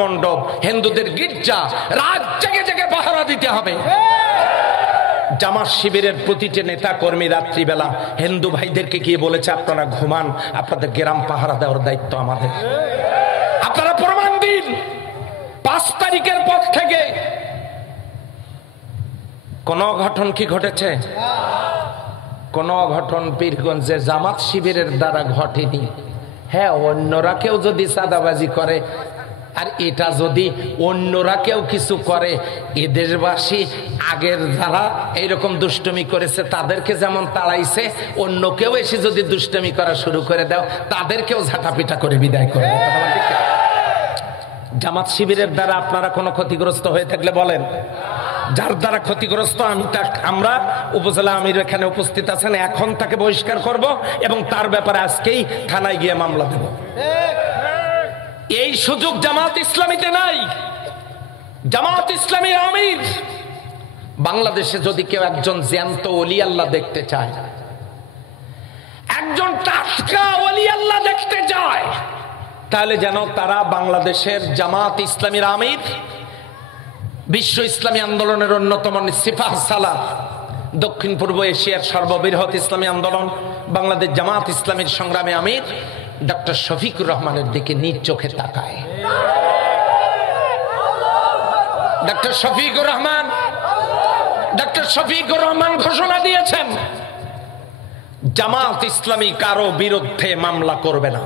মণ্ডপ, হিন্দুদের গির্জা, রাত জেগে জেগে পাহারা দিতে হবে। জামাত শিবিরের প্রতিটি নেতা কর্মী রাত্রিবেলা হিন্দু ভাইদেরকে গিয়ে বলেছে, আপনারা ঘুমান, আপনাদের গ্রাম পাহারা দেওয়ার দায়িত্ব আমাদের। আপনারা প্রমাণ দিন 5 তারিখের পর থেকে কোন অঘটন কি ঘটেছে? কোন অঘটন পীরগঞ্জে জামাত শিবিরের দ্বারা ঘটেনি। হ্যাঁ, অন্যরা কেউ যদি চাঁদাবাজি করে, আর এটা যদি অন্যরা কেউ কিছু করে, এদেশবাসী আগের যারা এইরকম দুষ্টুমি করেছে তাদেরকে যেমন তাড়াইছে, অন্য কেউ এসে যদি দুষ্টুমি করা শুরু করে দাও, তাদেরকেও ঝাঁটাপিটা করে বিদায় করে। জামাত শিবিরের দ্বারা আপনারা কোনো ক্ষতিগ্রস্ত হয়ে থাকলে বলেন। যার দ্বারা ক্ষতিগ্রস্ত আমরা উপজেলা আমির এখানে উপস্থিত আছেন, এখন তাকে বহিষ্কার করব এবং তার ব্যাপারে আজকেই থানায় গিয়ে মামলা দেব। এই সুযোগ জামাত ইসলামীতে নাই। জামাত ইসলামীর আমির বাংলাদেশে যদি কেউ একজন জ্যান্ত ওলি আল্লাহ দেখতে চায়, একজন টাটকা ওলি আল্লাহ দেখতে চায়, তাহলে যেন তারা বাংলাদেশের জামাত ইসলামীর আমির, বিশ্ব ইসলামী আন্দোলনের অন্যতম সিপাহ সালার, দক্ষিণ পূর্ব এশিয়ার সর্ববৃহৎ ইসলামী আন্দোলন বাংলাদেশ জামাত ইসলামীর সংগ্রামী আমির ডক্টর শফিকুর রহমানের দিকে নিজ চোখে তাকায়। ডক্টর শফিকুর রহমান ঘোষণা দিয়েছেন, জামাত ইসলামী কারো বিরুদ্ধে মামলা করবে না।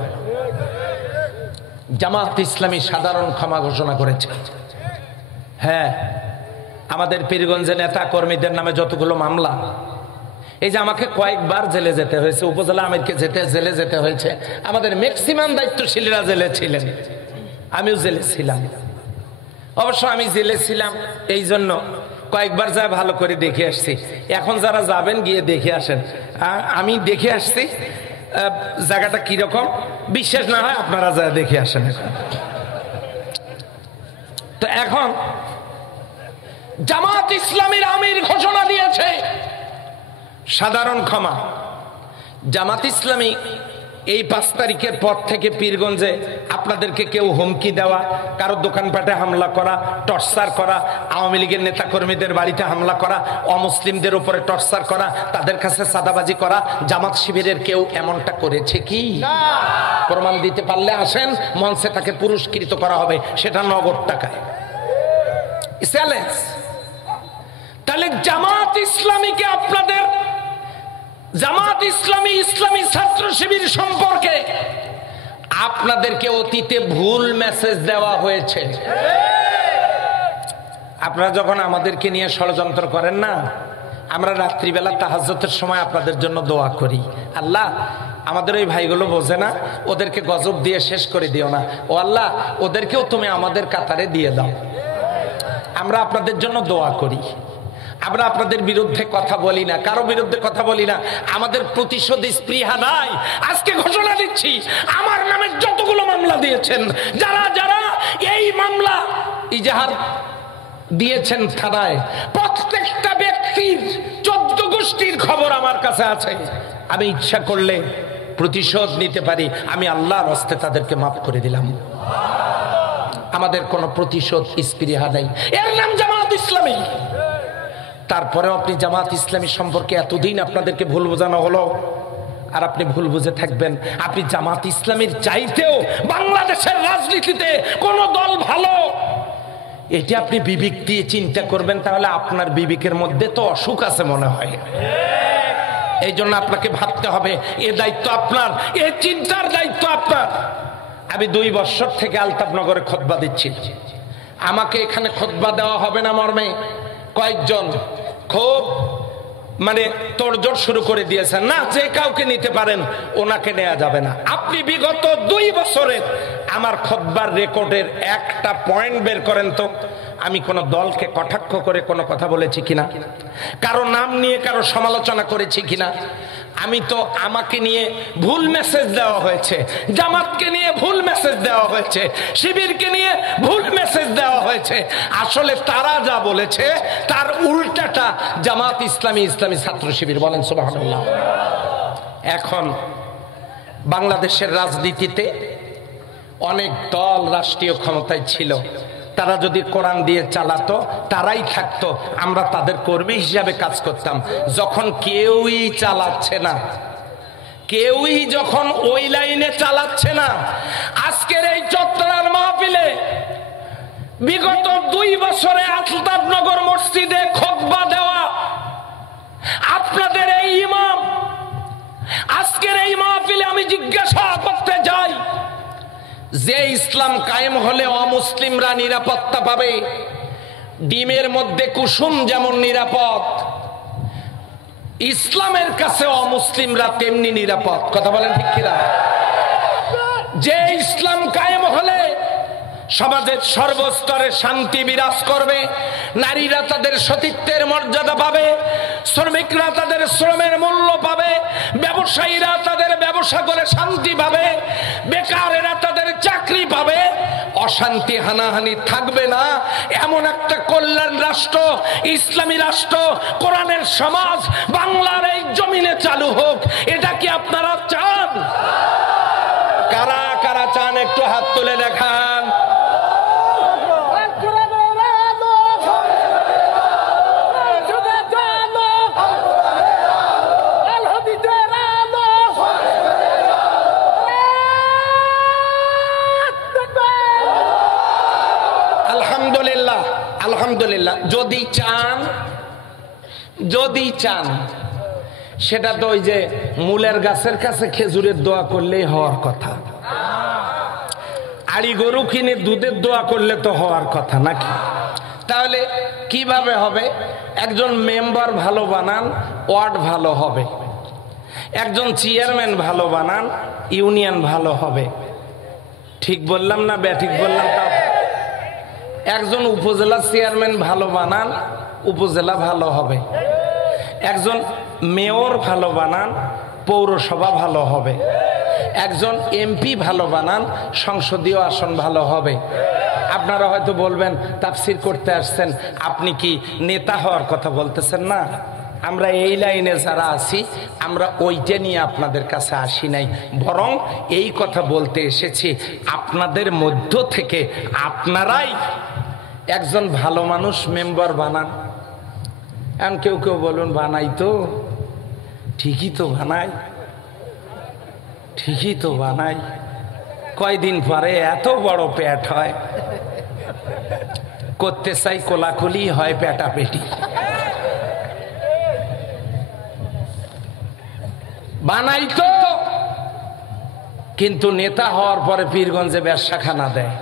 জামাত ইসলামী সাধারণ ক্ষমা ঘোষণা করেছে। হ্যাঁ, আমাদের পীরগঞ্জে নেতা কর্মীদের নামে যতগুলো মামলা, এই যে আমাকে কয়েকবার জেলে যেতে হয়েছে, উপজেলা আমিরকে জেলে যেতে হয়েছে, আমাদের ম্যাক্সিমাম দায়িত্বশীলরা জেলে ছিলেন, আমিও জেলে ছিলাম। অবশ্য আমি জেলে ছিলাম এই জন্য কয়েকবার যা ভালো করে দেখে আসছি। এখন যারা যাবেন গিয়ে দেখে আসেন। আমি দেখে আসছি জায়গাটা কিরকম, বিশ্বাস না হয় আপনারা যা দেখে আসেন। তো এখন জামাত ইসলামীর আমির ঘোষণা দিয়েছে সাধারণ ক্ষমা। জামাত ইসলামী এই 5 তারিখের পর থেকে পীরগঞ্জে আপনাদেরকে কেউ হুমকি দেওয়া, কারো দোকানপাটে হামলা করা, টর্চার করা, আওয়ামী লীগের নেতা কর্মীদের বাড়িতে হামলা করা, অমুসলিমদের উপরে টর্চার করা, তাদের কাছে চাঁদাবাজি করা, জামাত শিবিরের কেউ এমনটা করেছে কি? প্রমাণ দিতে পারলে আসেন, মঞ্চে তাকে পুরস্কৃত করা হবে, সেটা নগদ টাকায়। চ্যালেঞ্জ। তাহলে জামাত ইসলামীকে আপনাদের, জামাত ইসলামী ইসলামী ছাত্র শিবির সম্পর্কে আপনাদেরকে অতীতে ভুল মেসেজ দেওয়া হয়েছে। আপনারা যখন আমাদেরকে নিয়ে ষড়যন্ত্র করেন না, আমরা রাত্রিবেলা তাহাজ্জুদের সময় আপনাদের জন্য দোয়া করি, আল্লাহ আমাদের ওই ভাইগুলো বোঝে না, ওদেরকে গজব দিয়ে শেষ করে দিও না, ও আল্লাহ ওদেরকেও তুমি আমাদের কাতারে দিয়ে দাও। আমরা আপনাদের জন্য দোয়া করি। আমরা আপনাদের বিরুদ্ধে কথা বলি না, কারো বিরুদ্ধে কথা বলি না, আমাদের প্রতিশোধ স্পৃহা নাই। আজকে ঘোষণা দিচ্ছি, আমার নামে যতগুলো মামলা দিয়েছেন, যারা যারা এই মামলা ইজাহার দিয়েছেন থানায়, প্রত্যেকটা ব্যক্তির 14 গোষ্ঠীর খবর আমার কাছে আছে। আমি ইচ্ছা করলে প্রতিশোধ নিতে পারি। আমি আল্লাহর হস্তে তাদেরকে মাফ করে দিলাম। আমাদের কোনো প্রতিশোধ স্পৃহা নাই। এর নাম জামাত ইসলামী। তারপরেও আপনি জামাত ইসলামী সম্পর্কে এতদিন আপনাদেরকে ভুল বোঝানো হলো, আর আপনি ভুল বুঝে থাকবেন। আপনি জামাত ইসলামীর চাইতেও বাংলাদেশের রাজনীতিতে কোন দল ভালো, এটি আপনি বিবেক দিয়ে চিন্তা করবেন, তাহলে আপনার বিবেকের মধ্যে তো অসুখ আছে মনে হয়। এই জন্য আপনাকে ভাবতে হবে, এ দায়িত্ব আপনার, এ চিন্তার দায়িত্ব আপনার। আমি 2 বছর থেকে আলতাফনগরে খুতবা দিচ্ছি। আমাকে এখানে খুতবা দেওয়া হবে না মর্মে কয়েকজন খুব তোড়জোড় শুরু করে দিয়েছেন, না যে কাউকে নিতে পারেন, ওনাকে নেওয়া যাবে না। আপনি বিগত 2 বছরের আমার খুতবার রেকর্ডের একটা পয়েন্ট বের করেন তো, আমি কোন দলকে কটাক্ষ করে কোনো কথা বলেছি কিনা, কারো নাম নিয়ে কারো সমালোচনা করেছি কিনা। আমি তো, আমাকে নিয়ে ভুল মেসেজ দেওয়া হয়েছে, জামাতকে নিয়ে ভুল মেসেজ দেওয়া হয়েছে, শিবিরকে নিয়ে ভুল মেসেজ দেওয়া হয়েছে। আসলে তারা যা বলেছে তার উল্টাটা জামাত ইসলামী ইসলামী ছাত্র শিবির। বলেন সুবহানাল্লাহ। এখন বাংলাদেশের রাজনীতিতে অনেক দল রাষ্ট্রীয় ক্ষমতায় ছিল, তারা যদি কোরআন দিয়ে চালাতো তারাই থাকতো, আমরা তাদের কর্মী হিসাবে কাজ করতাম। যখন কেউই চালাচ্ছে না, কেউই যখন ওই লাইনে চালাচ্ছে না, আজকের এই চত্বরের মাহফিলে বিগত 2 বছরে আলতাফনগর মসজিদে খুতবা দেওয়া আপনাদের এই ইমাম, আজকের এই মাহফিলে আমি জিজ্ঞাসা করতে যাই, যে ইসলাম কায়েম হলে অমুসলিমরা নিরাপত্তা পাবে, ডিমের মধ্যে কুসুম যেমন নিরাপদ, ইসলামের কাছে অমুসলিমরা তেমনি নিরাপদ। কথা বলেন ঠিক কিনা? যে ইসলাম কায়েম হলে সমাজের সর্বস্তরে শান্তি বিরাজ করবে, নারীরা তাদের সতীত্বের মর্যাদা পাবে, শ্রমিকরা তাদের শ্রমের মূল্য পাবে, ব্যবসায়ীরা তাদের ব্যবসা করে শান্তি পাবে, বেকারেরা তাদের চাকরি পাবে, অশান্তি হানাহানি থাকবে না, এমন একটা কল্যাণ রাষ্ট্র, ইসলামী রাষ্ট্র, কোরআনের সমাজ বাংলার এই জমিনে চালু হোক। এটা কি আপনারা চান? কারা কারা চান একটু হাত তুলে দেখান। আলহামদুলিল্লাহ, আলহামদুলিল্লাহ। যদি চান সেটা তো ওই যে মূলের গাছের কাছে খেজুরের দোয়া করলেই হওয়ার কথা, আড়ি গরু কিনে দুধের দোয়া করলে তো হওয়ার কথা নাকি? তাহলে কিভাবে হবে? একজন মেম্বার ভালো বানান, ওয়ার্ড ভালো হবে। একজন চেয়ারম্যান ভালো বানান, ইউনিয়ন ভালো হবে। ঠিক বললাম না ঠিক বললাম? একজন উপজেলা চেয়ারম্যান ভালো বানান, উপজেলা ভালো হবে। একজন মেয়র ভালো বানান, পৌরসভা ভালো হবে। একজন এমপি ভালো বানান, সংসদীয় আসন ভালো হবে। আপনারা হয়তো বলবেন তাফসির করতে আসছেন, আপনি কি নেতা হওয়ার কথা বলতেছেন না? আমরা এই লাইনে যারা আছি আমরা ওইটা নিয়ে আপনাদের কাছে আসি নাই, বরং এই কথা বলতে এসেছি আপনাদের মধ্য থেকে আপনারাই একজন ভালো মানুষ মেম্বার বানান। এখন কেউ কেউ বলুন বানাই তো, ঠিকই তো বানাই, ঠিকই তো বানাই, কয়দিন পরে এত বড় পেট হয়, করতে চাই কোলাকুলি হয় পেটাপেটি। বানাই তো, কিন্তু নেতা হওয়ার পরে পীরগঞ্জে ব্যবসাখানা দেয়,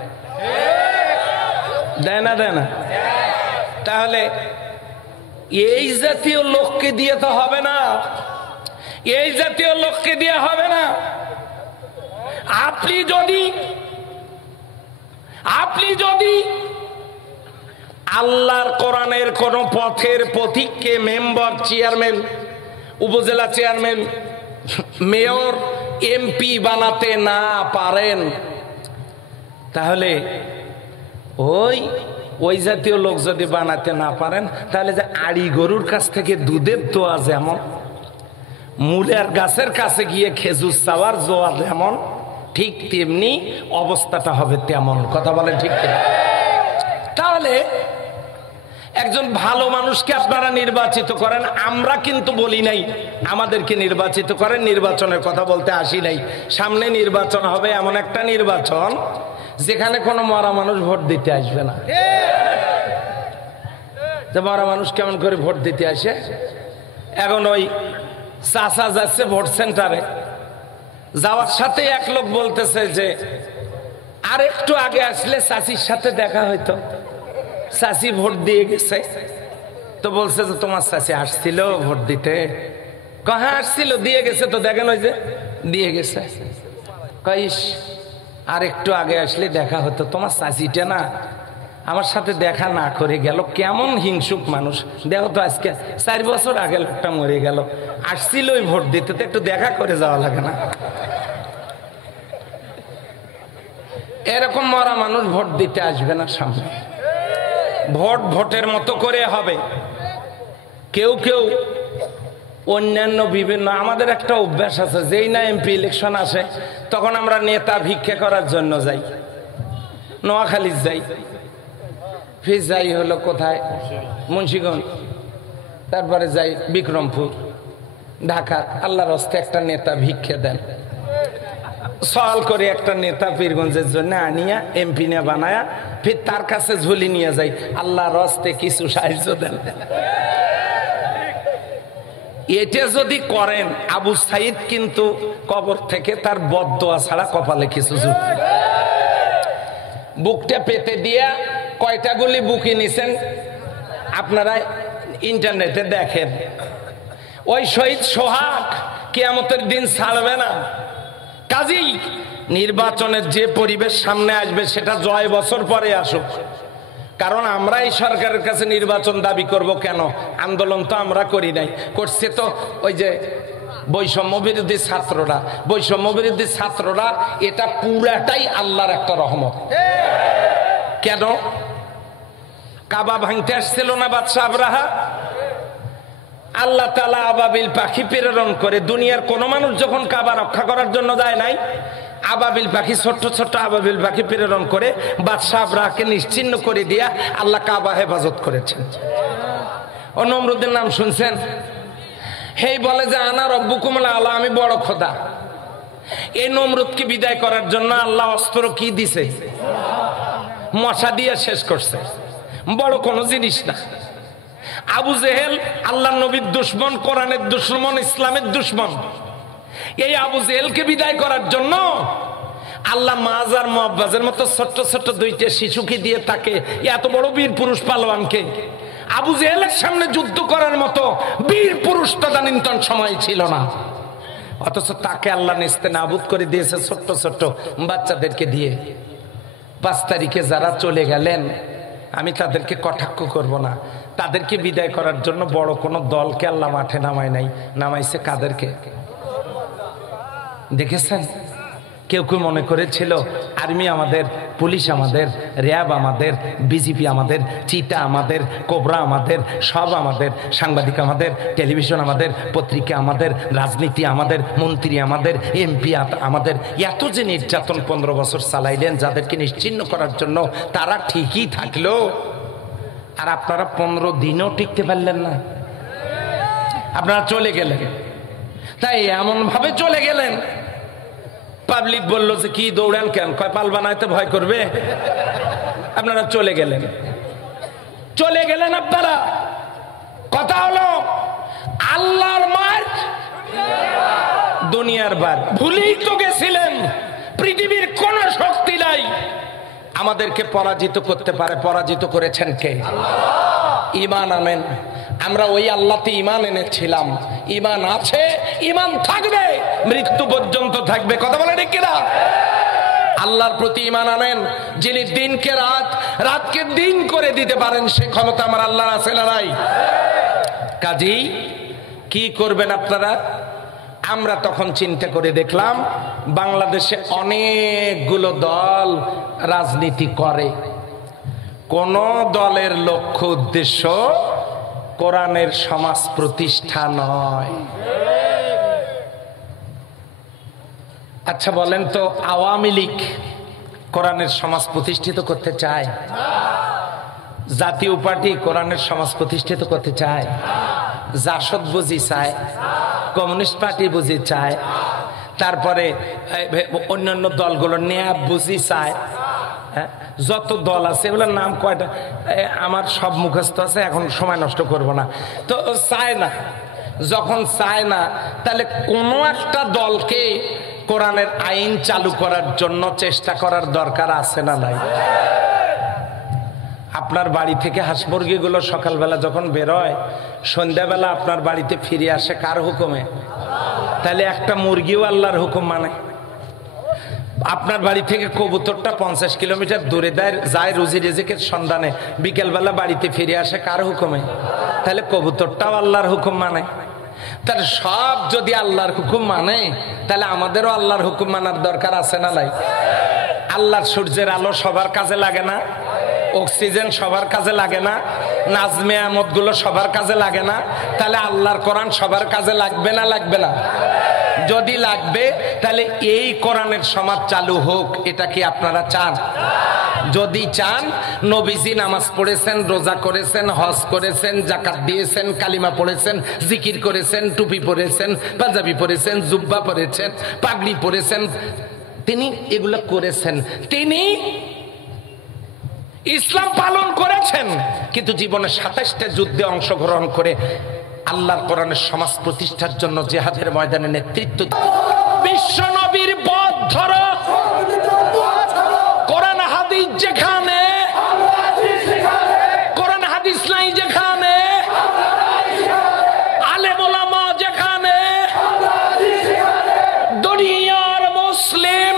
দেয় না? দেয় না? তাহলে এই জাতীয় লোককে দিয়ে তো হবে না, এই জাতীয় লোককে দিয়ে হবে না। আপনি যদি আল্লাহর কোরআনের কোন পথের পথিককে মেম্বার, চেয়ারম্যান, উপজেলা চেয়ারম্যান, মেয়র, এমপি বানাতে না পারেন, তাহলে ওই জাতীয় লোক যদি বানাতে না পারেন, তাহলে যে আড়ি গরুর কাছ থেকে দুধের দোয়া যেমন, মূলের গাছের কাছে গিয়ে খেজুর চাওয়ার জোয়া যেমন, ঠিক তেমনি অবস্থাটা হবে তেমন। কথা বলেন ঠিক কিনা? তাহলে একজন ভালো মানুষকে আপনারা নির্বাচিত করেন। আমরা কিন্তু বলি নাই আমাদেরকে নির্বাচিত করেন, নির্বাচনের কথা বলতে আসি নাই। সামনে নির্বাচন হবে, এমন একটা নির্বাচন যেখানে কোনো মরা মানুষ ভোট দিতে আসবে না। মরা মানুষ কেমন করে ভোট দিতে আসে? এখন ওই চাচা যাচ্ছে ভোট সেন্টারে, যাওয়ার সাথে এক লোক বলতেছে যে আর একটু আগে আসলে চাচির সাথে দেখা হইতো, চাচি ভোট দিয়ে গেছে। তো বলছে যে তোমার চাচি আসছিল ভোট দিতে? হ্যাঁ আসছিল, দিয়ে গেছে। তো দেখেন ওই যে দিয়ে গেছে। কইস আর একটু আগে আসলে দেখা হতো, তোমার চাচিটা না আমার সাথে দেখা না করে গেল। কেমন হিংসুক মানুষ দেখো তো, আজকে 4 বছর আগে লোকটা মরে গেল, আসছিল ওই ভোট দিতে, তো একটু দেখা করে যাওয়া লাগে না? এরকম মরা মানুষ ভোট দিতে আসবে না সামনে। ভোট ভোটের মতো করে হবে। কেউ কেউ অন্যান্য বিভিন্ন, আমাদের একটা অভ্যাস আছে, যেই না এমপি ইলেকশন আসে তখন আমরা নেতা ভিক্ষা করার জন্য যাই। নোয়াখালী যাই, ফির যাই হলো কোথায় মুন্সিগঞ্জ, তারপরে যাই বিক্রমপুর, ঢাকা। আল্লাহর হস্তে একটা নেতা ভিক্ষে দেন, সওয়াল করে একটা নেতা পীরগঞ্জের জন্য আনিয়া এমপি নিয়ে বানায়া ফির তার কাছে ঝুলি নিয়ে যাই, আল্লাহর হস্তে কিছু সাহায্য দেন। এটা যদি করেন, আবু সাইদ কিন্তু কবর থেকে তার বদদোয়া ছাড়া কপালে কিছু জুটবে। বুকটা পেতে দিয়া কয়টা গুলি বুকি নিছেন আপনারা ইন্টারনেটে দেখেন। ওই শহীদ সোহাগ কিয়ামতের দিন ছাড়বে না। কাজেই নির্বাচনের যে পরিবেশ সামনে আসবে সেটা জয় বছর পরে আসুক, কারণ আমরা এই সরকারের কাছে নির্বাচন দাবি করব কেন? আন্দোলন তো আমরা করি নাই, করছে তো ওই যে বৈষম্য বিরোধী ছাত্ররা। বৈষম্য বিরোধী ছাত্ররা এটা পুরাটাই আল্লাহর একটা রহমত। কেন? কাবা ভাঙতে আসছিল না বাদশা আবরাহা? আল্লাহ তাআলা আবাবিল পাখি প্রেরণ করে, দুনিয়ার কোন মানুষ যখন কাবা রক্ষা করার জন্য যায় নাই, আবাবিল পাখি, ছোট্ট ছোট্ট আবাবিল পাখি প্রেরণ করে বাদশা আবরাহাকে নিশ্চিহ্ন করে দিয়া আল্লাহ কাবা হেফাজত করেছেন। ও নমরুদের নাম শুনছেন? হেই বলে যে আনা রব্বুকুমুল আলা, আমি বড় খোদা। এই নমরুদকে বিদায় করার জন্য আল্লাহ অস্ত্র কি দিছে? মশা দিয়ে শেষ করছে। বড় কোনো জিনিস না। আবু জেহেল আল্লাহ নবীর দুশ্মন, কোরআনের দুশ্মন, ইসলামের দুশ্মন। এই আবু জেহেলকে বিদায় করার জন্য আল্লাহ মাজ আর মুআব্বাজের মতো ছোট্ট ছোট্ট দুইটা শিশুকে দিয়ে তাকে, এত বড় বীর পুরুষ পালোয়ানকে আবু জেহেলের সামনে যুদ্ধ করার মতো বীর পুরুষ তদানীন্তন সময় ছিল না, অথচ তাকে আল্লাহ নেস্তেনাবুদ করে দিয়েছে ছোট্ট ছোট্ট বাচ্চাদেরকে দিয়ে। 5 তারিখে যারা চলে গেলেন, আমি তাদেরকে কটাক্ষ করব না, তাদেরকে বিদায় করার জন্য বড় কোনো দলকে আল্লাহ মাঠে নামায় নাই, নামাইছে কাদেরকে? দেখেছেন? কেউ কেউ মনে করেছিল আর্মি আমাদের, পুলিশ আমাদের, র্যাব আমাদের, বিজিপি আমাদের, চিতা আমাদের, কোবরা আমাদের, সব আমাদের, সাংবাদিক আমাদের, টেলিভিশন আমাদের, পত্রিকা আমাদের, রাজনীতি আমাদের, মন্ত্রী আমাদের, এমপি আমাদের। এত যে নির্যাতন 15 বছর চালাইলেন যাদেরকে নিশ্চিহ্ন করার জন্য, তারা ঠিকই থাকলো, আর আপনারা 15 দিনও টিকতে পারলেন না। আপনারা চলে গেলেন। তাই এমন ভাবে চলে গেলেন, পাবলিক বললো যে কি দৌড়ান কেন? কয় পাল বানাইতে ভয় করবে। আপনারা চলে গেলেন। চলে গেলেন আপনারা। কথা হলো আল্লাহর মার দুনিয়ার বার। ভুলেই তো গেছিলেন পৃথিবীর কোন শক্তি নাই আমাদেরকে পরাজিত করতে পারে। পরাজিত করেছেন কে? ঈমান আনেন। আমরা ওই আল্লাহতে ঈমান এনেছিলাম, ঈমান আছে, ঈমান থাকবে, মৃত্যু পর্যন্ত থাকবে। কথা বলে ঠিক কিনা? আল্লাহর প্রতি ঈমান আনেন। যিনি দিনকে রাত, রাতকে দিন করে দিতে পারেন, সে ক্ষমতা আমার আল্লাহর আছে না নাই? কাজেই কি করবেন আপনারা? আমরা তখন চিন্তা করে দেখলাম বাংলাদেশে অনেকগুলো দল রাজনীতি করে। কোন দলের লক্ষ্য উদ্দেশ্য কোরআনের সমাজ প্রতিষ্ঠা নয়। আচ্ছা বলেন তো, আওয়ামী লীগ কোরআনের সমাজ প্রতিষ্ঠিত করতে চায়? জাতীয় পার্টি কোরআনের সমাজ প্রতিষ্ঠিত করতে চায়? জাসদ বুঝি চায়, কমিউনিস্ট পার্টি বুঝি চায়, তারপরে অন্যান্য দলগুলো ন্যায় বুঝি চায়। যত দল আছে এগুলোর নাম কয়টা আমার সব মুখস্থ আছে, এখন সময় নষ্ট করব না। তো চায় না, যখন চায় না তাহলে কোনো একটা দলকে কোরআনের আইন চালু করার জন্য চেষ্টা করার দরকার আছে না নাই? আপনার বাড়ি থেকে হাঁস মুরগিগুলো সকালবেলা যখন বেরোয়, সন্ধ্যাবেলা আপনার বাড়িতে ফিরে আসে কার হুকুমে? তাহলে একটা মুরগিও আল্লাহর হুকুম মানে। আপনার বাড়ি থেকে কবুতরটা 50 কিলোমিটার দূরে যায় রুজি রিজিকের সন্ধানে, বিকেলবেলা বাড়িতে ফিরে আসে কার হুকুমে? তাহলে কবুতরটাও আল্লাহর হুকুম মানে। তাহলে সব যদি আল্লাহর হুকুম মানে, তাহলে আমাদেরও আল্লাহর হুকুম মানার দরকার আছে না নাই? আল্লাহর সূর্যের আলো সবার কাজে লাগে না, অক্সিজেন সবার কাজে লাগে না, নাজমে আহমদ গুলো সবার কাজে লাগে না, তাহলে আল্লাহর কোরআন সবার কাজে লাগবে না লাগবে না? যদি লাগবে তাহলে এই কোরআনের সমাজ চালু হোক, এটা কি আপনারা চান? যদি চান নবীজি নামাজ পড়েছেন, রোজা করেছেন, হজ করেছেন, যাকাত দিয়েছেন, কালিমা পড়েছেন, জিকির করেছেন, টুপি পরেছেন, পাঞ্জাবি পরেছেন, জুব্বা পরেছেন, পাগড়ি পরেছেন, তিনি এগুলো করেছেন, তিনি ইসলাম পালন করেছেন, কিন্তু জীবনে 27টা যুদ্ধে অংশগ্রহণ করে আল্লাহর কোরআনের সমাজ প্রতিষ্ঠার জন্য জিহাদের ময়দানে নেতৃত্ব। বিশ্ব নবীর পথ ধরো, কোরআন হাদিস যেখানে, কোরআন হাদিস নাই যেখানে, আলেম ওলামা যেখানে, দুনিয়ার মুসলিম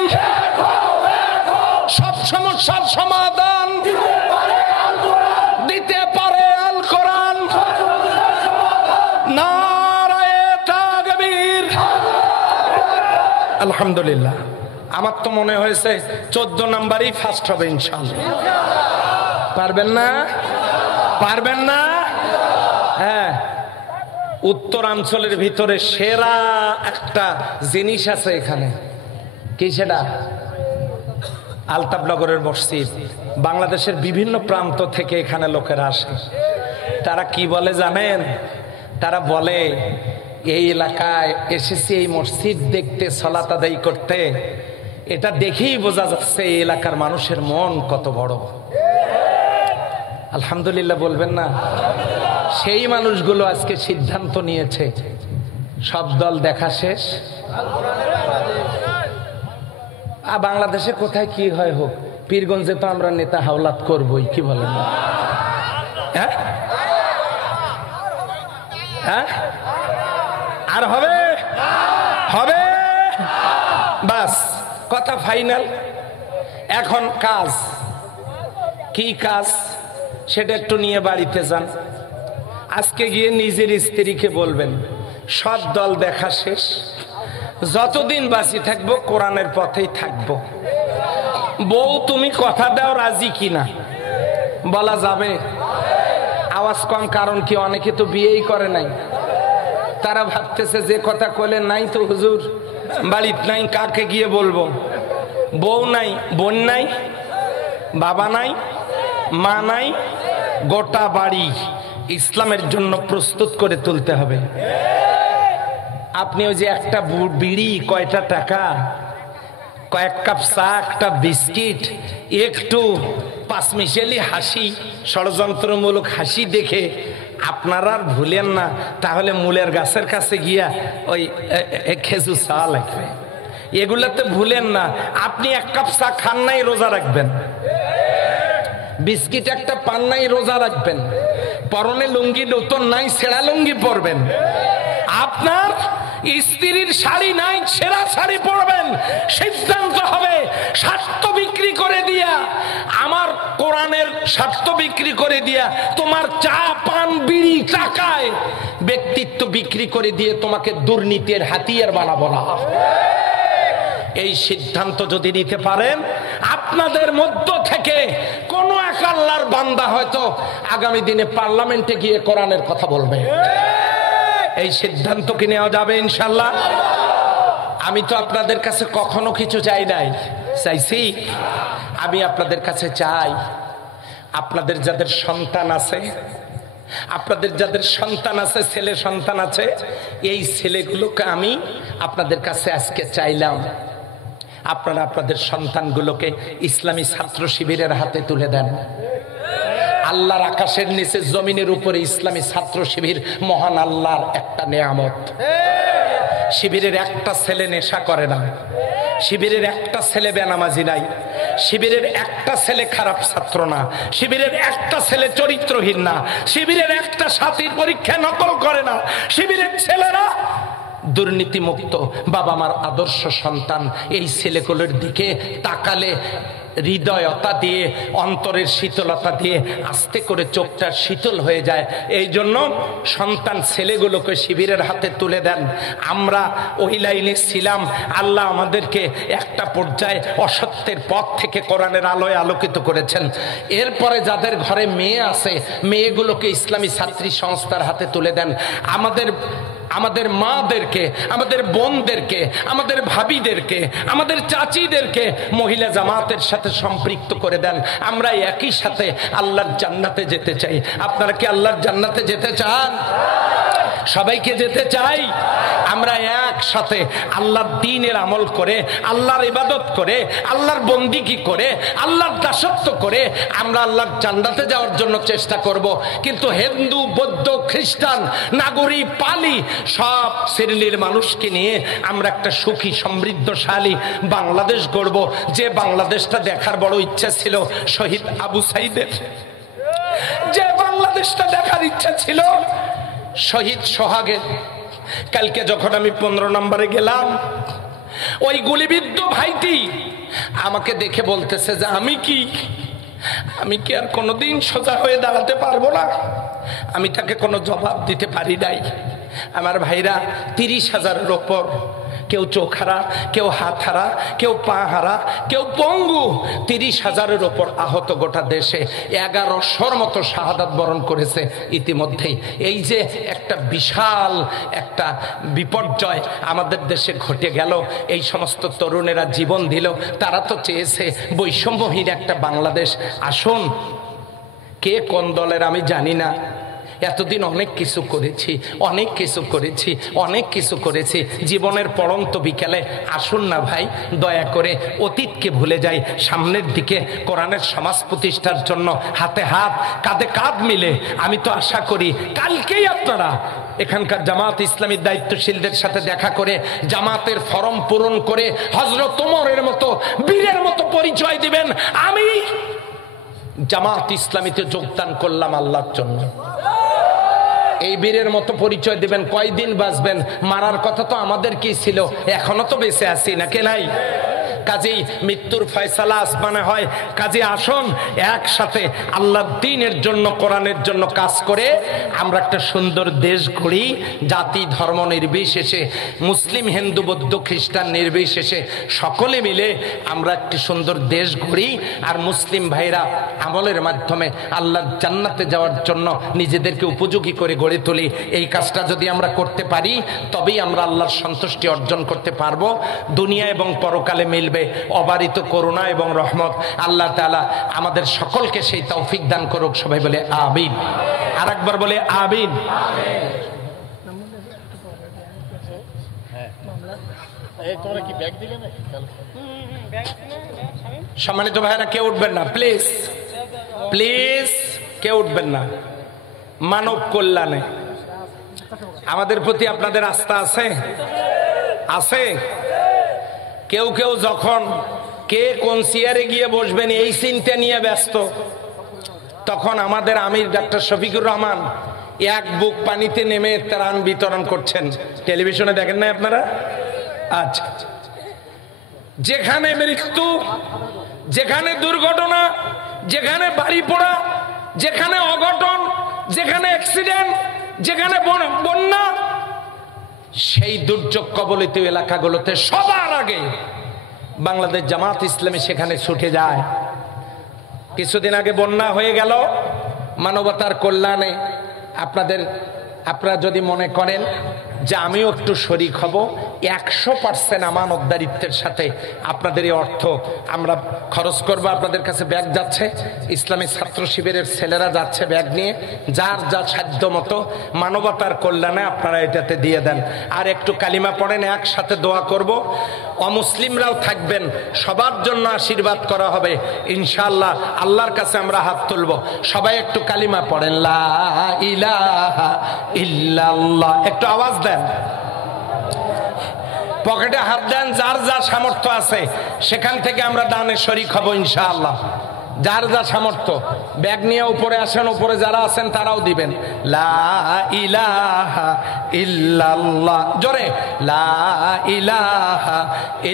সব সমস্যার সমাধান দিতে পারে আল কোরআন। নারায়ে তাকবীর। আলহামদুলিল্লাহ, আমার তো মনে হয়েছে 14 নাম্বারই ফার্স্ট হবে ইনশাআল্লাহ। পারবেন না? পারবেন না? হ্যাঁ, উত্তরাঞ্চলের ভিতরে সেরা একটা জিনিস আছে এখানে। কি সেটা? আলতাবনগরের মসজিদ। বাংলাদেশের বিভিন্ন প্রান্ত থেকে এখানে লোকেরা আসে। তারা কি বলে জানেন? তারা বলে এই এলাকায় এসেছি এই মসজিদ দেখতে, সালাত আদায় করতে। এটা দেখেই বোঝা যাচ্ছে এই এলাকার মানুষের মন কত বড়। আলহামদুলিল্লাহ বলবেন না? সেই মানুষগুলো আজকে সিদ্ধান্ত নিয়েছে সব দল দেখা শেষ, বাংলাদেশে কোথায় কি হয় হোক, পীরগঞ্জে তো আমরা নেতা হাওলাত করবই। কি বলেন? হ্যাঁ হ্যাঁ, আর হবে হবে, বাস কথা ফাইনাল। এখন কাজ কি? কাজ সেটা একটু নিয়ে বাড়িতে যান। আজকে গিয়ে নিজের স্ত্রীকে বলবেন সব দল দেখা শেষ, যতদিন বাঁচি থাকবো কোরআনের পথেই থাকবো। বউ তুমি কথা দাও রাজি কিনা? বলা যাবে? আওয়াজ কম, কারণ কি অনেকে তো বিয়েই করে নাই। তারা ভাবতেছে যে কথা কইলে নাই তো হুজুর, বাড়িত নাই, কাকে গিয়ে বলবো? বউ নাই, বোন নাই, বাবা নাই, মা নাই, গোটা বাড়ি ইসলামের জন্য প্রস্তুত করে তুলতে হবে। আপনি ওই যে একটা বিড়ি কয়টা টাকা, কয়েক কাপ চা, একটা বিস্কিট, একটু পাঁচমিশালি হাসি, ষড়যন্ত্রমূলক হাসি দেখে আপনারা আর ভুলেন না, তাহলে মূলের গাছের কাছে গিয়া ওই খেজুর চা লাগবে, এগুলাতে ভুলেন না। আপনি এক কাপ চা খান নাই, রোজা রাখবেন। বিস্কিট একটা পান নাই, রোজা রাখবেন। পরনে লুঙ্গি নতুন নাই, ছেঁড়া লুঙ্গি পরবেন। আপনার স্ত্রীর শাড়ি নাই, ছেঁড়া শাড়ি পরবেন। সিদ্ধান্ত হবে স্বার্থ বিক্রি করে দিয়া, আমার কোরআনের স্বার্থ বিক্রি করে দিয়া, তোমার চা পান বিড়ি টাকায় ব্যক্তিত্ব বিক্রি করে দিয়ে তোমাকে দুর্নীতির হাতিয়ার বানাবো না। এই সিদ্ধান্ত যদি নিতে পারেন, আপনাদের মধ্য থেকে কোন এক আল্লাহর বান্দা হয়তো আগামী দিনে পার্লামেন্টে গিয়ে কোরআনের কথা বলবে। এই সিদ্ধান্ত কি নেওয়া যাবে ইনশাল্লাহ? আমি তো আপনাদের কাছে কখনো কিছু চাই নাই, চাইছি? আমি আপনাদের কাছে চাই, আপনাদের যাদের সন্তান আছে, আপনাদের যাদের সন্তান আছে, ছেলে সন্তান আছে, এই ছেলেগুলোকে আমি আপনাদের কাছে আজকে চাইলাম, আপনারা আপনাদের সন্তানগুলোকে ইসলামী ছাত্র শিবিরের হাতে তুলে দেন। আল্লাহর আকাশের নিচে জমিনের উপরে ইসলামী ছাত্র শিবির মহান আল্লাহর একটা নেয়ামত। শিবিরের একটা ছেলে নেশা করে না, শিবিরের একটা ছেলে বেনামাজি নাই, শিবিরের একটা ছেলে খারাপ ছাত্র না, শিবিরের একটা ছেলে চরিত্রহীন না, শিবিরের একটা সাথীর পরীক্ষা নকল করে না, শিবিরের ছেলেরা দুর্নীতিমুক্ত। বাবা মার আদর্শ সন্তান। এই ছেলেগুলোর দিকে তাকালে হৃদয়তা দিয়ে, অন্তরের শীতলতা দিয়ে আস্তে করে চোখটা শীতল হয়ে যায়। এই জন্য সন্তান ছেলেগুলোকে শিবিরের হাতে তুলে দেন। আমরা ওই লাইনে ছিলাম, আল্লাহ আমাদেরকে একটা পর্যায়ে অসত্যের পথ থেকে কোরআনের আলোয় আলোকিত করেছেন। এরপরে যাদের ঘরে মেয়ে আছে, মেয়েগুলোকে ইসলামী ছাত্রী সংস্থার হাতে তুলে দেন। আমাদের মাদেরকে, আমাদের বোনদেরকে, আমাদের ভাবিদেরকে, আমাদের চাচিদেরকে মহিলা জামাতের সাথে সম্পৃক্ত করে দেন। আমরা একই সাথে আল্লাহর জান্নাতে যেতে চাই। আপনারা কি আল্লাহর জান্নাতে যেতে চান? সবাইকে যেতে চাই। আমরা একসাথে আল্লাহর দ্বীনের আমল করে, আল্লাহর ইবাদত করে, আল্লাহর বন্দিগি করে, আল্লাহর দাসত্ব করে আমরা আল্লাহর জান্নাতে যাওয়ার জন্য চেষ্টা করব। কিন্তু হিন্দু, বৌদ্ধ, খ্রিস্টান, নাগরী, পালি সব শ্রেণীর মানুষকে নিয়ে আমরা একটা সুখী সমৃদ্ধশালী বাংলাদেশ গড়ব। যে বাংলাদেশটা দেখার বড় ইচ্ছা ছিল শহীদ আবু সাইদের, যে বাংলাদেশটা দেখার ইচ্ছা ছিল শহীদ সোহাগের। কালকে যখন আমি 15 নম্বরে গেলাম, ওই গুলিবিদ্ধ ভাইটি আমাকে দেখে বলতেছে যে আমি কি আর কোনোদিন সোজা হয়ে দাঁড়াতে পারবো না? আমি তাকে কোনো জবাব দিতে পারি নাই। আমার ভাইরা 30,000-এর ওপর, কেউ চোখ হারা, কেউ হাত হারা, কেউ পা হারা, কেউ পঙ্গু, 30,000-এর ওপর আহত গোটা দেশে। 1100-র মতো শাহাদাত বরণ করেছে ইতিমধ্যেই। এই যে একটা বিশাল একটা বিপর্যয় আমাদের দেশে ঘটে গেল, এই সমস্ত তরুণেরা জীবন দিল। তারা তো চেয়েছে বৈষম্যহীন একটা বাংলাদেশ। আসুন, কে কোন দলের আমি জানি না, এতদিন অনেক কিছু করেছি জীবনের পড়ন্ত বিকেলে। আসুন না ভাই, দয়া করে অতীতকে ভুলে যাই, সামনের দিকে কোরআনের সমাজ প্রতিষ্ঠার জন্য হাতে হাত, কাঁধে কাঁধ মিলে। আমি তো আশা করি কালকেই আপনারা এখানকার জামাত ইসলামীর দায়িত্বশীলদের সাথে দেখা করে জামাতের ফরম পূরণ করে হযরত ওমরের মতো বীরের মতো পরিচয় দিবেন, আমি জামাত ইসলামীতে যোগদান করলাম আল্লাহর জন্য। এই বীরের মতো পরিচয় দিবেন। কয়দিন বাঁচবেন? মারার কথা তো আমাদের কি ছিল, এখনো তো বেঁচে আছি নাকি নাই? কাজেই মৃত্যুর ফয়সালা আসমানে হয়। কাজে আসুন একসাথে আল্লাহর দ্বীনের জন্য, কোরআনের জন্য কাজ করে আমরা একটা সুন্দর দেশ গড়ি। জাতি ধর্ম নির্বিশেষে, মুসলিম হিন্দু বৌদ্ধ খ্রিস্টান নির্বিশেষে সকলে মিলে আমরা একটি সুন্দর দেশ গড়ি। আর মুসলিম ভাইরা আমলের মাধ্যমে আল্লাহর জান্নাতে যাওয়ার জন্য নিজেদেরকে উপযোগী করে গড়ে তুলি। এই কাজটা যদি আমরা করতে পারি তবেই আমরা আল্লাহর সন্তুষ্টি অর্জন করতে পারবো। দুনিয়া এবং পরকালে মিলবে অবারিত করুণা এবং রহমত। আল্লাহ তাআলা আমাদের সকলকে সেই তৌফিক দান করুক। সবাই বলে আমিন। আর একবার বলে আমিন। সম্মানিত ভাইরা, কেউ উঠবেন না প্লিজ, প্লিজ কেউ উঠবেন না। মানব কল্যাণে আমাদের প্রতি আপনাদের আস্থা আছে? আছে? কেউ কেউ যখন কে কোন চেয়ারে গিয়ে বসবেন এই চিন্তা নিয়ে ব্যস্ত, তখন আমাদের আমির ডাক্তার শফিকুর রহমান এক বুক পানিতে নেমে ত্রাণ বিতরণ করছেন। টেলিভিশনে দেখেন না আপনারা? আচ্ছা, যেখানে মৃত্যু, যেখানে দুর্ঘটনা, যেখানে বাড়ি পোড়া, যেখানে অঘটন, যেখানে অ্যাক্সিডেন্ট, যেখানে বন্যা, সেই দুর্যোগ কবলিত এলাকাগুলোতে সবার আগে বাংলাদেশ জামাত ইসলামী সেখানে ছুটে যায়। কিছুদিন আগে বন্যা হয়ে গেল মানবতার কল্যাণে। আপনারা যদি মনে করেন যে আমিও একটু শরিক হব, 100% আমানতদারিত্বের সাথে আপনাদের এই অর্থ আমরা খরচ করবো। আপনাদের কাছে ব্যাগ যাচ্ছে, ইসলামী ছাত্র শিবিরের ছেলেরা যাচ্ছে ব্যাগ নিয়ে, যার যা সাধ্য মতো মানবতার কল্যাণে আপনারা এটাতে দিয়ে দেন। আর একটু কালিমা পড়েন, একসাথে দোয়া করব। অমুসলিমরাও থাকবেন, সবার জন্য আশীর্বাদ করা হবে ইনশাআল্লাহ। আল্লাহর কাছে আমরা হাত তুলব। সবাই একটু কালিমা পড়েন, লা ইলাহা ইল্লাল্লাহ। একটু আওয়াজ দেন, পকেটে হাত দেন, যার যা সামর্থ্য আছে সেখান থেকে আমরা দানে শরীক হব ইনশাআল্লাহ। যার যা সামর্থ্য, ব্যাগ নিয়ে উপরে আসেন, উপরে যারা আছেন তারাও দিবেন। লা ইলাহা ইল্লাল্লাহ, জোরে, লা ইলাহা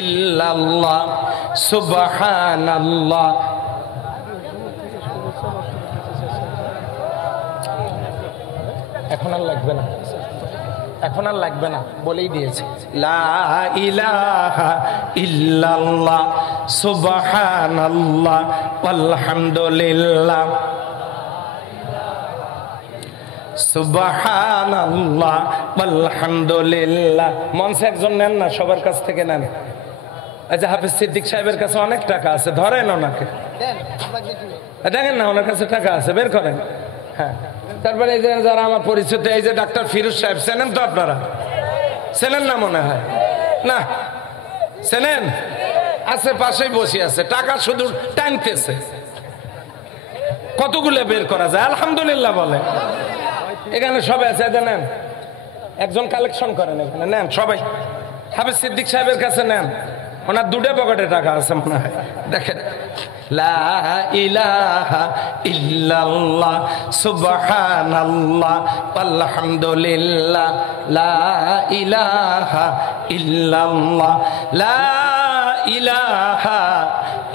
ইল্লাল্লাহ সুবহানাল্লাহ। এখন আর লাগবে না, এখন আর লাগবে না, বলেই দিয়েছে। লা ইলাহা ইল্লাল্লাহ সুবহানাল্লাহ আলহামদুলিল্লাহ সুবহানাল্লাহ আলহামদুলিল্লাহ। মঞ্চে একজন নেন না, সবার কাছ থেকে নেন। আচ্ছা, হাফিজ সিদ্দিক সাহেবের কাছে অনেক টাকা আছে, ধরেন ওনাকে, দেখেন না ওনার কাছে টাকা আছে, বের করেন। হ্যাঁ, তারপরে এই যে যারা আমার পরিচিত, এই যে ডাক্তার ফিরোজ সাহেব, চেনেন তো আপনারা? চেনেন না মনে হয়, না চেনেন? আছে, পাশেই বসে আছে, টাকা শুধু টানতেছে। কতগুলো বের করা যায়? আলহামদুলিল্লাহ বলে। এখানে সবাই আছে, নেন, একজন কালেকশন করেন এখানে, নেন সবাই। হাফিজ সিদ্দিক সাহেবের কাছে নেন, ওনার দুটো পকেটে টাকা আছে মনে হয়, দেখেন। লা ইলাহা ইল্লাল্লাহ সুবহানাল্লাহ আলহামদুলিল্লাহ, লা ইলাহা ইল্লাল্লাহ, লা ইলাহা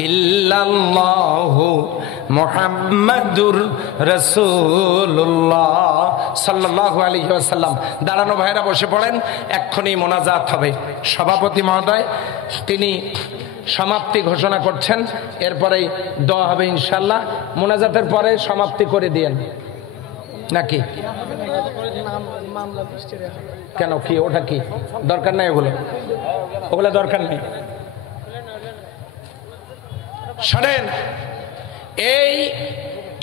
ইল্লাল্লাহু মুহাম্মাদুর রাসূলুল্লাহ সাল্লাল্লাহু আলাইহি ওয়াসাল্লাম। দাঁড়ানো ভাইরা বসে পড়েন, এক্ষুনি মোনাজাত হবে। সভাপতি মহোদয় তিনি সমাপ্তি ঘোষণা করছেন, এরপরেই দোয়া হবে ইনশাআল্লাহ। মোনাজাতের পরে সমাপ্তি করে দিয়েন নাকি? কেন, কি ওটা কি দরকার নাই? ওগুলো দরকার নেই। শোনেন, এই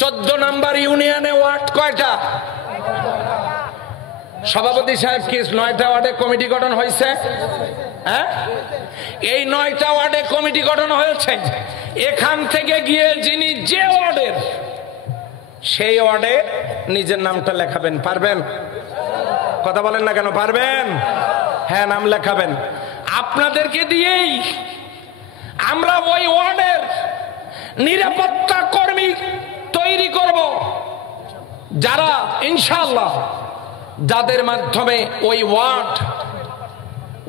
14 নম্বর ইউনিয়নে ওয়ার্ড কয়টা? সভাপতি সাহেব কি 9টা ওয়ার্ডে কমিটি গঠন হয়েছে? হ্যাঁ, এই 9টা ওয়ার্ডে কমিটি গঠন হয়েছে। এখান থেকে গিয়ে যিনি যে ওয়ার্ডের, সেই ওয়ার্ডে নিজের নামটা লেখাবেন। পারবেন? কথা বলেন না কেন? পারবেন? হ্যাঁ, নাম লেখাবেন। আপনাদেরকে দিয়েই আমরা ওই ওয়ার্ডের নিরাপত্তা কর্মী তৈরি করব, যারা ইনশাআল্লাহ, যাদের মাধ্যমে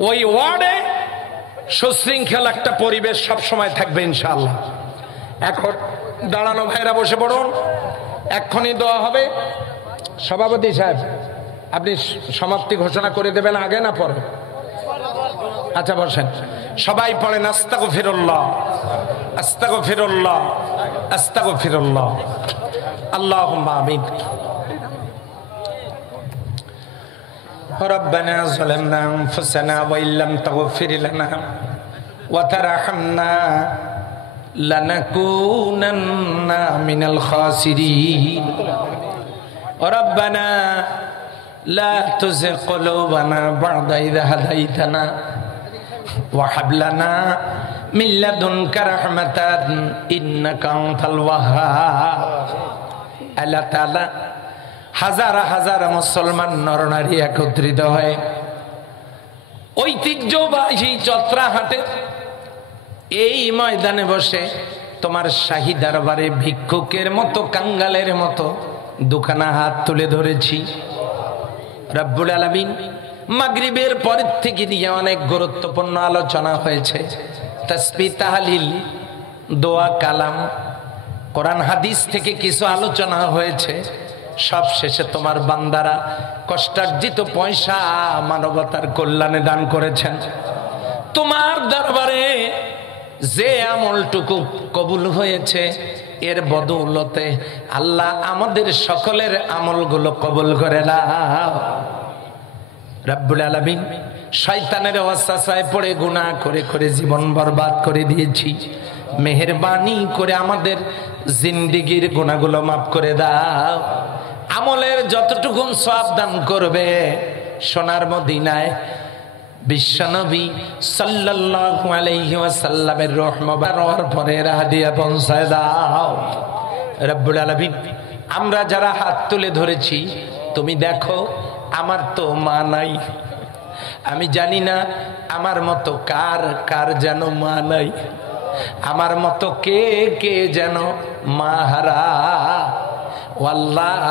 ওই ওয়ার্ডে সুশৃঙ্খল একটা পরিবেশ সব সময় থাকবে ইনশাআল্লাহ। এখন দাঁড়ানো ভাইরা বসে পড়ুন, এক্ষুনি দেওয়া হবে। সভাপতি সাহেব, আপনি সমাপ্তি ঘোষণা করে দেবেন আগে না পরে? আচ্ছা বসেন, সবাই পড়েন আস্তাগফিরুল্লাহ আস্তাগফিরুল্লাহ আস্তাগফিরুল্লাহ, আল্লাহুম্মা আমিন। ربنا ظلمنا أنفسنا وإن لم تغفر لنا وترحمنا لنكونن من الخاسرين ربنا لا تزغ قلوبنا بعد إذ هديتنا وهب لنا من لدنك رحمة إنك أنت الوهاب। আল্লাহ তাআলা হাজার হাজার মুসলমান নরনারী একত্রিত হয়ে ঐতিহ্যবাহী চত্রাহাটে এই ময়দানে বসে তোমার শাহী দরবারে ভিক্ষুকের মতো, কাঙ্গালের মতো দুখানা হাত তুলে ধরেছি। রব্বুল আলামিন, মাগরিবের পর থেকে নিয়ে অনেক গুরুত্বপূর্ণ আলোচনা হয়েছে। তাসবিহ, তাহলিল, দোয়া, কালাম, কোরআন হাদিস থেকে কিছু আলোচনা হয়েছে। সব শেষে তোমার বান্দারা কষ্টার্জিত পয়সা মানবতার কল্যাণে দান করেছেন। তোমার দরবারে যে আমলটুকু কবুল হয়েছে, এর বদৌলতে আল্লাহ আমাদের সকলের আমলগুলো কবুল করে নাও। রব্বুল আলামিন, শয়তানের ওয়াসওয়াসায় পড়ে গুনাহ করে করে জীবন বরবাদ করে দিয়েছি। মেহেরবানি করে আমাদের জিন্দেগির গুনাহগুলো মাফ করে দাও। আমলের যতটুকু সওয়াব দান করবে, সোনার মদিনায় বিশ্বনবী সাল্লাল্লাহু আলাইহি ওয়াসাল্লামের রূহ মুবারকের পরে হাদিয়া পৌঁছায় দাও। রব্বুল আলামিন, আমরা যারা হাত তুলে ধরেছি, তুমি দেখো, আমার তো মা নাই। আমি জানি না আমার মতো কার কার যেন মা নাই, আমার মতো কে কে যেন মা হারা। আল্লাহ,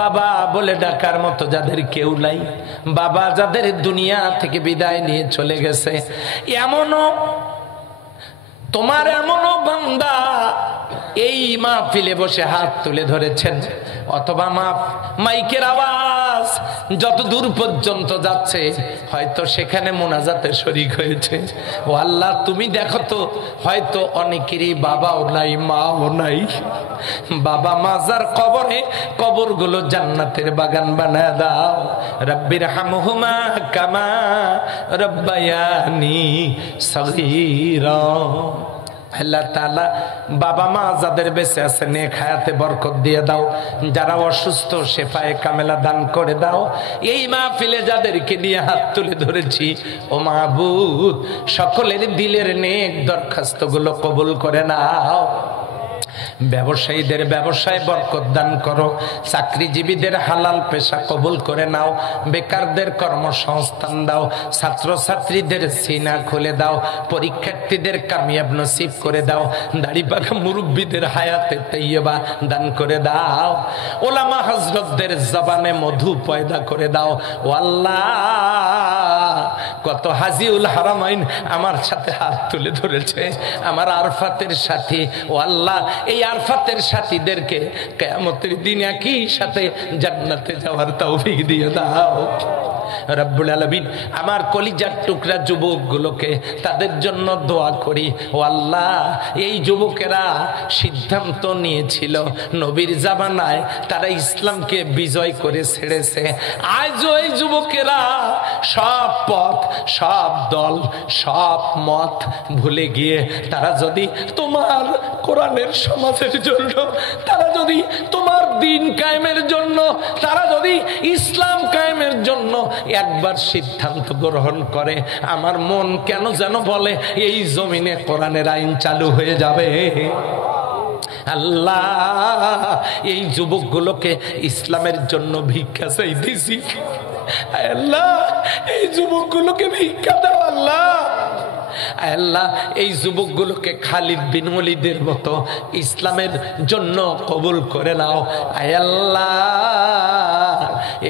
বাবা বলে ডাকার মতো যাদের কেউ নাই, বাবা যাদের দুনিয়া থেকে বিদায় নিয়ে চলে গেছে, এমনও তোমার এমনও বান্দা এই মাহফিলে বসে হাত তুলে ধরেছেন, অথবা মাইকের আওয়াজ যত দূর পর্যন্ত যাচ্ছে হয়তো সেখানে মোনাজাতে শরীক হয়েছে। ও আল্লাহ, তুমি দেখো তো, হয়তো অনেকেরই বাবাও নাই, মাও নাই। বাবা মাজার কবরে, কবরগুলো জান্নাতের বাগান বানায় দাও। রব্বির হামহুমা কামা রব্বায়ানি সগীরা। আল্লাহ তাআলা বাবা মা যাদের বেঁচে আছে নেক হায়াতে বরকত দিয়ে দাও, যারা অসুস্থ শেফায়ে কামেলা দান করে দাও। এই মাহফিলে যাদেরকে নিয়ে হাত তুলে ধরেছি, ও মাবুদ, সকলের দিলের নেক দরখাস্তগুলো কবুল করে নাও। ব্যবসায়ীদের ব্যবসায় বরকত দান করো, চাকরিজীবীদের হালাল পেশা কবুল করে নাও, বেকারদের কর্মসংস্থান দাও, ছাত্রছাত্রীদের সিনা খুলে দাও, পরীক্ষার্থীদের কামিয়াব নসিব করে দাও, দাড়িপাকা মুরব্বীদের হায়াতে তাইয়্যিবা দান করে দাও, ওলামা হযরতদের জবানে মধু পয়দা করে দাও। ও আল্লাহ, কত হাজিউল হারামাইন আমার সাথে হাত তুলে ধরেছে, আমার আরফাতের সাথী। ও আল্লাহ, এই আরফাতের সাথীদেরকে কিয়ামতের দিন একই সাথে জান্নাতে যাওয়ার তৌফিক দিয়ে দাও রব্বুল আলামিন। আমার কলিজার টুকরা যুবকগুলোকে, তাদের জন্য দোয়া করি। ও আল্লাহ, এই যুবকেরা সিদ্ধান্ত নিয়েছিল নবীর জামানায় তারা ইসলামকে বিজয় করে ছেড়েছে। আজও এই যুবকেরা সব পথ, সব দল, সব মত ভুলে গিয়ে তারা যদি তোমার কোরআনের সমাজের জন্য, তারা যদি তোমার দিন কায়েমের জন্য, তারা যদি ইসলাম কায়েমের জন্য একবার সিদ্ধান্ত গ্রহণ করে, আমার মন কেন যেন বলে এই জমিনে কোরআনের আইন চালু হয়ে যাবে। আল্লাহ, এই যুবকগুলোকে ইসলামের জন্য ভিক্ষা চাইতেছি। আল্লাহ, এই যুবকগুলোকে ভিক্ষা দাও। আল্লাহ, আল্লাহ, এই যুবকগুলোকে খালিদ বিন ওয়ালিদের মতো ইসলামের জন্য কবুল করে নাও। আল্লাহ,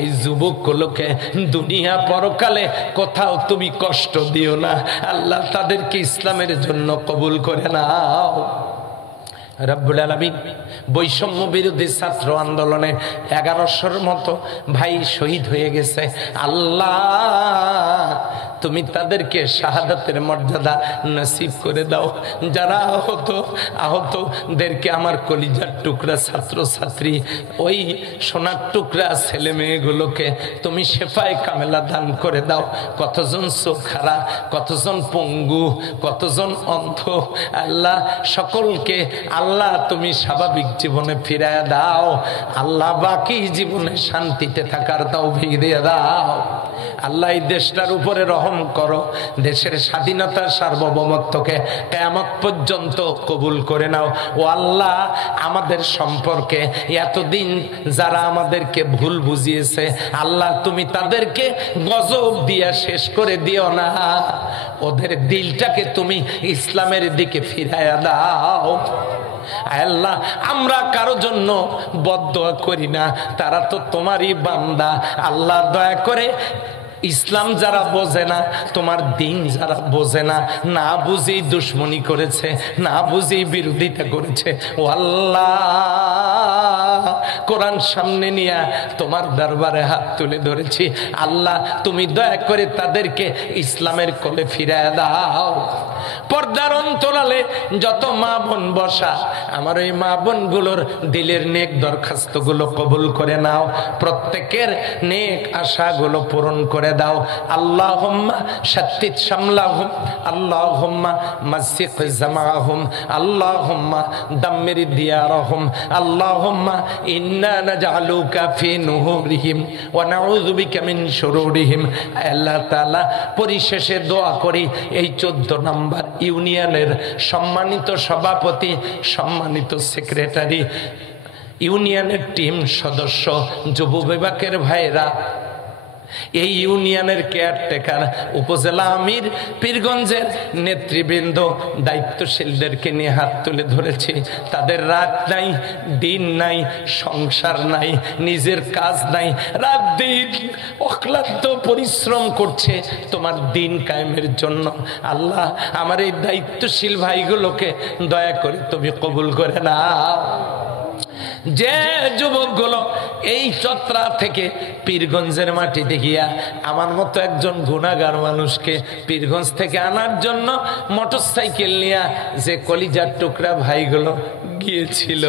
এই যুবকগুলোকে দুনিয়া পরকালে কোথাও তুমি কষ্ট দিও না। আল্লাহ, তাদেরকে ইসলামের জন্য কবুল করে নাও রব্বুল আলামিন। বৈষম্য বিরোধী ছাত্র আন্দোলনে 1100-র মতো ভাই শহীদ হয়ে গেছে। আল্লাহ, তুমি তাদেরকে শাহাদাতের মর্যাদা নসিব করে দাও। যারা আহতদেরকে আমার কলিজার টুকরা ছাত্র ছাত্রী, ওই সোনার টুকরা ছেলে মেয়েগুলোকে তুমি শেফায়ে কামেলা দান করে দাও। কতজন চোখহারা, কতজন পঙ্গু, কতজন অন্ধ, আল্লাহ সকলকে আল্লাহ তুমি স্বাভাবিক জীবনে ফিরায় দাও। আল্লাহ, বাকি জীবনে শান্তিতে থাকার তৌফিক দিয়ে দাও। আল্লাহ, এই দেশটার উপরে রহম করো। দেশের স্বাধীনতা, সার্বভৌমত্বকে কিয়ামত পর্যন্ত কবুল করে নাও। ও আল্লাহ, আমাদের সম্পর্কে এতদিন যারা আমাদেরকে ভুল বুঝিয়েছে, আল্লাহ তুমি তাদেরকে গজব দিয়া শেষ করে দিও না। ওদের দিলটাকে তুমি ইসলামের দিকে ফিরাইয়া দাও। আল্লাহ, আমরা কারো জন্য বদদোয়া করি না, তারা তো তোমারই বান্দা। আল্লাহ, দয়া করে ইসলাম যারা বোঝে না, তোমার দিন যারা বোঝে না, না বুঝেই দুশ্মনী করেছে, না বুঝেই বিরোধিতা করেছে, ও আল্লাহ, কোরআন সামনে নিয়ে তোমার দরবারে হাত তুলে ধরেছি। আল্লাহ, তুমি দয়া করে তাদেরকে ইসলামের কোলে ফিরায় দাও। পর্দার অন্তরালে যত মা বোন বসা, আমার ওই মা বোনগুলোর দিলের নেক দরখাস্তগুলো কবুল করে নাও। প্রত্যেকের নেক আশাগুলো পূরণ করে দাও। আল্লাহুম্মা শাত্তিত শামলাহুম, আল্লাহুম্মা মাসসিক জামাহুম, আল্লাহুম্মা দাম্মির দিয়ারহুম, আল্লাহুম্মা ইন্না নাজআলুকা ফি নুহুরিহিম ওয়া নাউযু বিকা মিন শুরুরিহিম। আল্লাহ তাআলা, পরিশেষে দোয়া করি এই 14 নম্বর ইউনিয়নের সম্মানিত সভাপতি, সম্মানিত সেক্রেটারি, ইউনিয়নের টিম সদস্য, যুব বিভাগের ভাইরা, এই ইউনিয়নের কেয়ারটেকার, উপজেলা আমির, পীরগঞ্জের নেতৃবৃন্দ দায়িত্বশীলদেরকে নিয়ে হাত তুলে ধরেছে। তাদের রাত নাই, দিন নাই, সংসার নাই, নিজের কাজ নাই, রাত দিন অক্লান্ত পরিশ্রম করছে তোমার দিন কায়েমের জন্য। আল্লাহ, আমার এই দায়িত্বশীল ভাইগুলোকে দয়া করে তুমি কবুল করে নাও। যে যুবকগুলো এই চত্রা থেকে পীরগঞ্জের মাটিতে গিয়া আমার মতো একজন গুনাহগার মানুষকে পীরগঞ্জ থেকে আনার জন্য মোটরসাইকেল নিয়ে যে কলিজার টুকরা ভাইগুলো গিয়েছিল,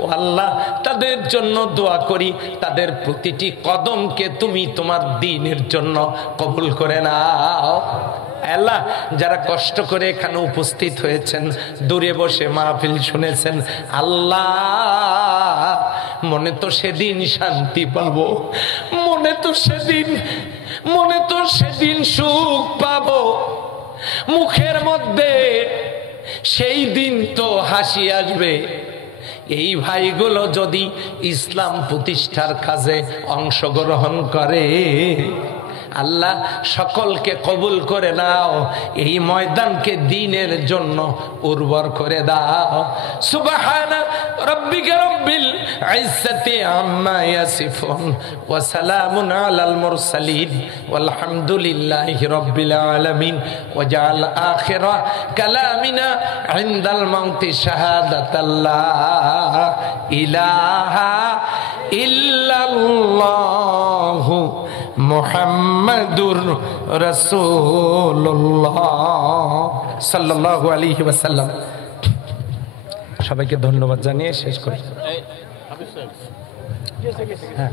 ও আল্লাহ, তাদের জন্য দোয়া করি, তাদের প্রতিটি কদমকে তুমি তোমার দ্বীনের জন্য কবুল করে নাও। আল্লাহ, যারা কষ্ট করে এখানে উপস্থিত হয়েছেন, দূরে বসে মাহফিল শুনেছেন, আল্লাহ, মনে তো সেদিন শান্তি পাবো, মনে তো সেদিন সুখ পাবো, মুখের মধ্যে সেই দিন তো হাসি আসবে। এই ভাইগুলো যদি ইসলাম প্রতিষ্ঠার কাজে অংশগ্রহণ করে, আল্লাহ সকলকে কবুল করে নাও, এই ময়দানকে দ্বীনের জন্য উর্বর করে দাও। সুবহানা রাব্বিকা রাব্বিল ইজ্জাতি আম্মা ইয়াসিফুন ওয়া সালামুন আলাল মুরসালিন ওয়ালহামদুলিল্লাহি রাব্বিল আলামিন ওয়া জাআল আখিরা কালামিনা ইনদাল মাউতি শাহাদাতাল্লা ইলাহা ইল্লাল্লাহু মুহাম্মাদুর রাসূলুল্লাহ সাল্লাল্লাহু আলাইহি ওয়াসাল্লাম। সবাইকে ধন্যবাদ জানিয়ে শেষ করি। হ্যাঁ।